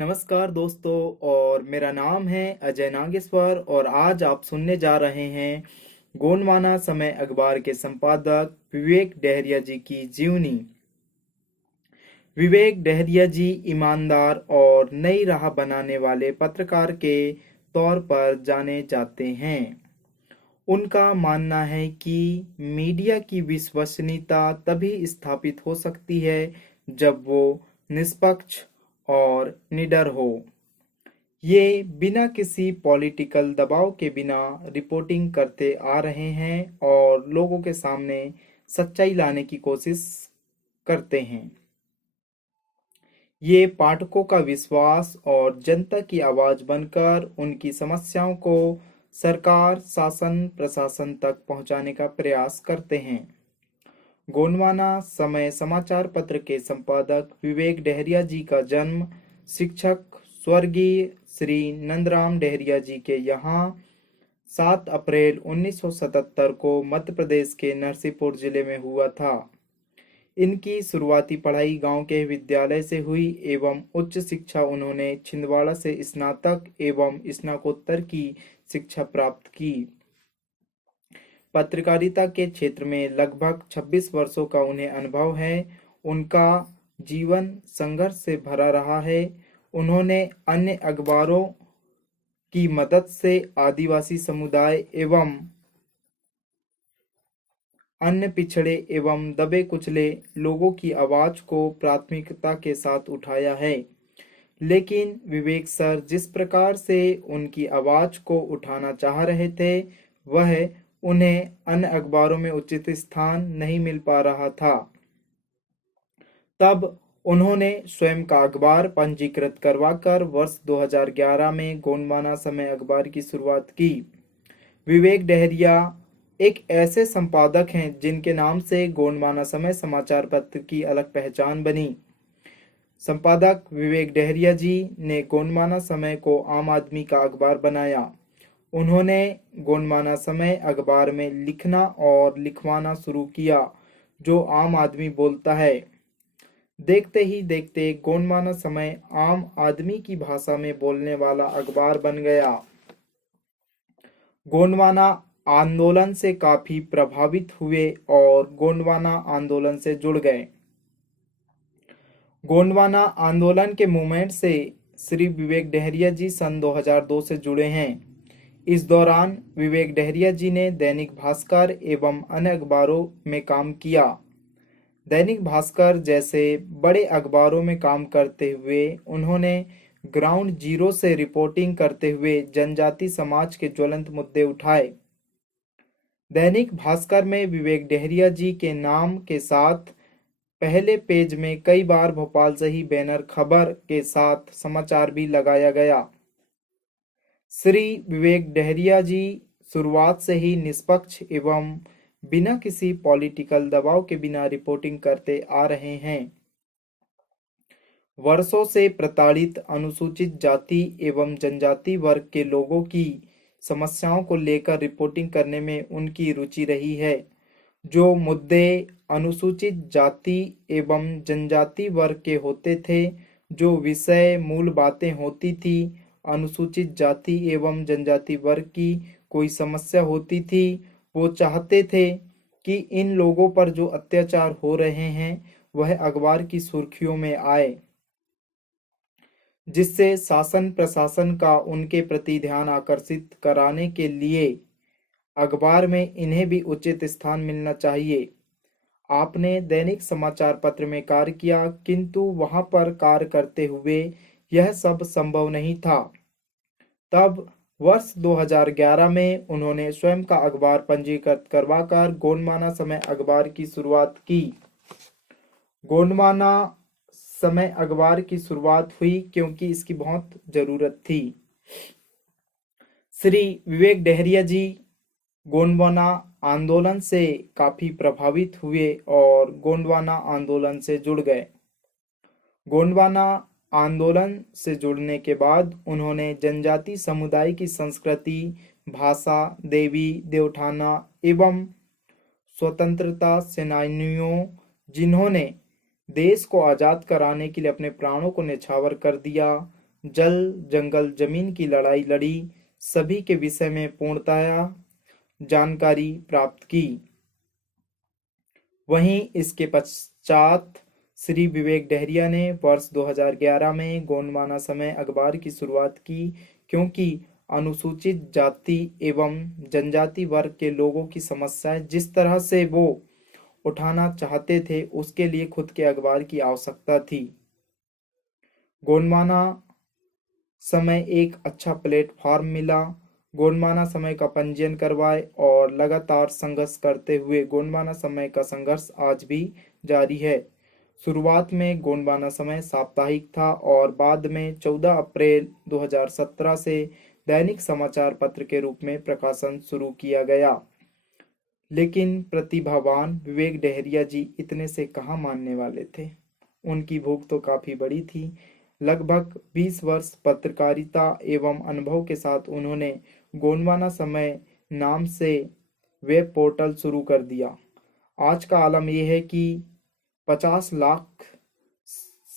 नमस्कार दोस्तों। और मेरा नाम है अजय नागेश्वर और आज आप सुनने जा रहे हैं गोंडवाना समय अखबार के संपादक विवेक डहरिया जी की जीवनी। विवेक डहरिया जी ईमानदार और नई राह बनाने वाले पत्रकार के तौर पर जाने जाते हैं। उनका मानना है कि मीडिया की विश्वसनीयता तभी स्थापित हो सकती है जब वो निष्पक्ष और निडर हो। ये बिना किसी पॉलिटिकल दबाव के बिना रिपोर्टिंग करते आ रहे हैं और लोगों के सामने सच्चाई लाने की कोशिश करते हैं। ये पाठकों का विश्वास और जनता की आवाज बनकर उनकी समस्याओं को सरकार, शासन, प्रशासन तक पहुंचाने का प्रयास करते हैं। गोंडवाना समय समाचार पत्र के संपादक विवेक डहरिया जी का जन्म शिक्षक स्वर्गीय श्री नंदराम डहरिया जी के यहाँ 7 अप्रैल 1977 को मध्य प्रदेश के नरसिंहपुर जिले में हुआ था। इनकी शुरुआती पढ़ाई गांव के विद्यालय से हुई एवं उच्च शिक्षा उन्होंने छिंदवाड़ा से स्नातक एवं स्नातकोत्तर की शिक्षा प्राप्त की। पत्रकारिता के क्षेत्र में लगभग 26 वर्षों का उन्हें अनुभव है। उनका जीवन संघर्ष से भरा रहा है। उन्होंने अन्य अखबारों की मदद से आदिवासी समुदाय एवं अन्य पिछड़े एवं दबे कुचले लोगों की आवाज को प्राथमिकता के साथ उठाया है। लेकिन विवेक सर जिस प्रकार से उनकी आवाज को उठाना चाह रहे थे, वह उन्हें अन्य अखबारों में उचित स्थान नहीं मिल पा रहा था। तब उन्होंने स्वयं का अखबार पंजीकृत करवाकर वर्ष 2011 में गोंडवाना समय अखबार की शुरुआत की। विवेक डहरिया एक ऐसे संपादक हैं जिनके नाम से गोंडवाना समय समाचार पत्र की अलग पहचान बनी। संपादक विवेक डहरिया जी ने गोंडवाना समय को आम आदमी का अखबार बनाया। उन्होंने गोंडवाना समय अखबार में लिखना और लिखवाना शुरू किया जो आम आदमी बोलता है। देखते ही देखते गोंडवाना समय आम आदमी की भाषा में बोलने वाला अखबार बन गया। गोंडवाना आंदोलन से काफी प्रभावित हुए और गोंडवाना आंदोलन से जुड़ गए। गोंडवाना आंदोलन के मूवमेंट से श्री विवेक डहरिया जी सन 2002 से जुड़े हैं। इस दौरान विवेक डहरिया जी ने दैनिक भास्कर एवं अन्य अखबारों में काम किया। दैनिक भास्कर जैसे बड़े अखबारों में काम करते हुए उन्होंने ग्राउंड जीरो से रिपोर्टिंग करते हुए जनजाति समाज के ज्वलंत मुद्दे उठाए। दैनिक भास्कर में विवेक डहरिया जी के नाम के साथ पहले पेज में कई बार भोपाल से ही बैनर खबर के साथ समाचार भी लगाया गया। श्री विवेक डहरिया जी शुरुआत से ही निष्पक्ष एवं बिना किसी पॉलिटिकल दबाव के बिना रिपोर्टिंग करते आ रहे हैं। वर्षों से प्रताड़ित अनुसूचित जाति एवं जनजाति वर्ग के लोगों की समस्याओं को लेकर रिपोर्टिंग करने में उनकी रुचि रही है। जो मुद्दे अनुसूचित जाति एवं जनजाति वर्ग के होते थे, जो विषय मूल बातें होती थी, अनुसूचित जाति एवं जनजाति वर्ग की कोई समस्या होती थी, वो चाहते थे कि इन लोगों पर जो अत्याचार हो रहे हैं वह अखबार की सुर्खियों में आए, जिससे शासन प्रशासन का उनके प्रति ध्यान आकर्षित कराने के लिए अखबार में इन्हें भी उचित स्थान मिलना चाहिए। आपने दैनिक समाचार पत्र में कार्य किया, किंतु वहां पर कार्य करते हुए यह सब संभव नहीं था। तब वर्ष 2011 में उन्होंने स्वयं का अखबार पंजीकृत करवाकर गोंडवाना समय अखबार की शुरुआत की। गोंडवाना समय अखबार की शुरुआत हुई क्योंकि इसकी बहुत जरूरत थी। श्री विवेक डहरिया जी गोंडवाना आंदोलन से काफी प्रभावित हुए और गोंडवाना आंदोलन से जुड़ गए। गोंडवाना आंदोलन से जुड़ने के बाद उन्होंने जनजाति समुदाय की संस्कृति, भाषा, देवी देवठाना एवं स्वतंत्रता सेनानियों जिन्होंने देश को आजाद कराने के लिए अपने प्राणों को न्यौछावर कर दिया, जल जंगल जमीन की लड़ाई लड़ी, सभी के विषय में पूर्णतया जानकारी प्राप्त की। वहीं इसके पश्चात श्री विवेक डहरिया ने वर्ष 2011 में गोंडवाना समय अखबार की शुरुआत की, क्योंकि अनुसूचित जाति एवं जनजाति वर्ग के लोगों की समस्याएं जिस तरह से वो उठाना चाहते थे, उसके लिए खुद के अखबार की आवश्यकता थी। गोंडवाना समय एक अच्छा प्लेटफॉर्म मिला। गोंडवाना समय का पंजीयन करवाए और लगातार संघर्ष करते हुए गोंडवाना समय का संघर्ष आज भी जारी है। शुरुआत में गोंडवाना समय साप्ताहिक था और बाद में 14 अप्रैल 2017 से दैनिक समाचार पत्र के रूप में प्रकाशन शुरू किया गया। लेकिन प्रतिभावान विवेक डहरिया जी इतने से कहाँ मानने वाले थे। उनकी भूख तो काफी बड़ी थी। लगभग 20 वर्ष पत्रकारिता एवं अनुभव के साथ उन्होंने गोंडवाना समय नाम से वेब पोर्टल शुरू कर दिया। आज का आलम यह है कि 50 लाख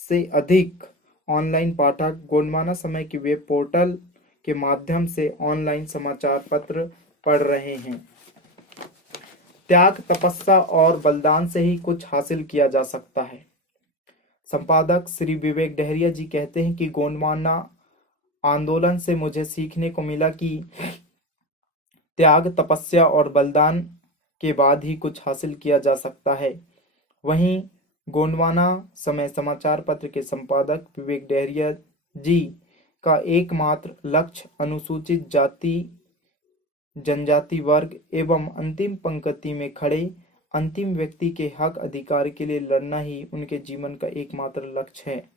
से अधिक ऑनलाइन पाठक गोंडवाना समय की वेब पोर्टल के माध्यम से ऑनलाइन समाचार पत्र पढ़ रहे हैं। त्याग, तपस्या और बलिदान से ही कुछ हासिल किया जा सकता है। संपादक श्री विवेक डहरिया जी कहते हैं कि गोंडवाना आंदोलन से मुझे सीखने को मिला कि त्याग, तपस्या और बलिदान के बाद ही कुछ हासिल किया जा सकता है। वहीं गोंडवाना समय समाचार पत्र के संपादक विवेक डहरिया जी का एकमात्र लक्ष्य अनुसूचित जाति, जनजाति वर्ग एवं अंतिम पंक्ति में खड़े अंतिम व्यक्ति के हक अधिकार के लिए लड़ना ही उनके जीवन का एकमात्र लक्ष्य है।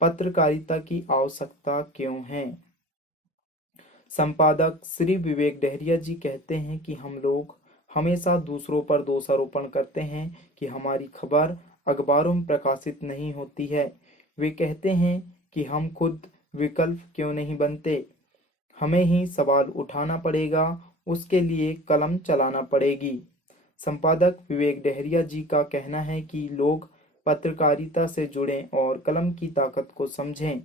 पत्रकारिता की आवश्यकता क्यों है? संपादक श्री विवेक डहरिया जी कहते हैं कि हम लोग हमेशा दूसरों पर दोषारोपण करते हैं कि हमारी खबर अखबारों में प्रकाशित नहीं होती है। वे कहते हैं कि हम खुद विकल्प क्यों नहीं बनते, हमें ही सवाल उठाना पड़ेगा, उसके लिए कलम चलाना पड़ेगी। संपादक विवेक डहरिया जी का कहना है कि लोग पत्रकारिता से जुड़ें और कलम की ताकत को समझें।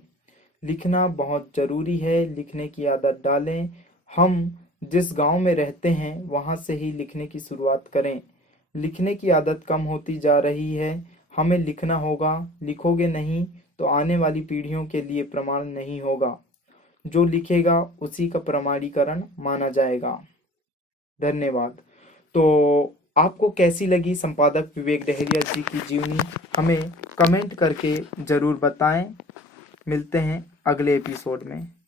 लिखना बहुत जरूरी है, लिखने की आदत डालें। हम जिस गांव में रहते हैं वहां से ही लिखने की शुरुआत करें। लिखने की आदत कम होती जा रही है, हमें लिखना होगा। लिखोगे नहीं तो आने वाली पीढ़ियों के लिए प्रमाण नहीं होगा। जो लिखेगा उसी का प्रमाणीकरण माना जाएगा। धन्यवाद। तो आपको कैसी लगी संपादक विवेक डहरिया जी की जीवनी, हमें कमेंट करके जरूर बताएं। मिलते हैं अगले एपिसोड में।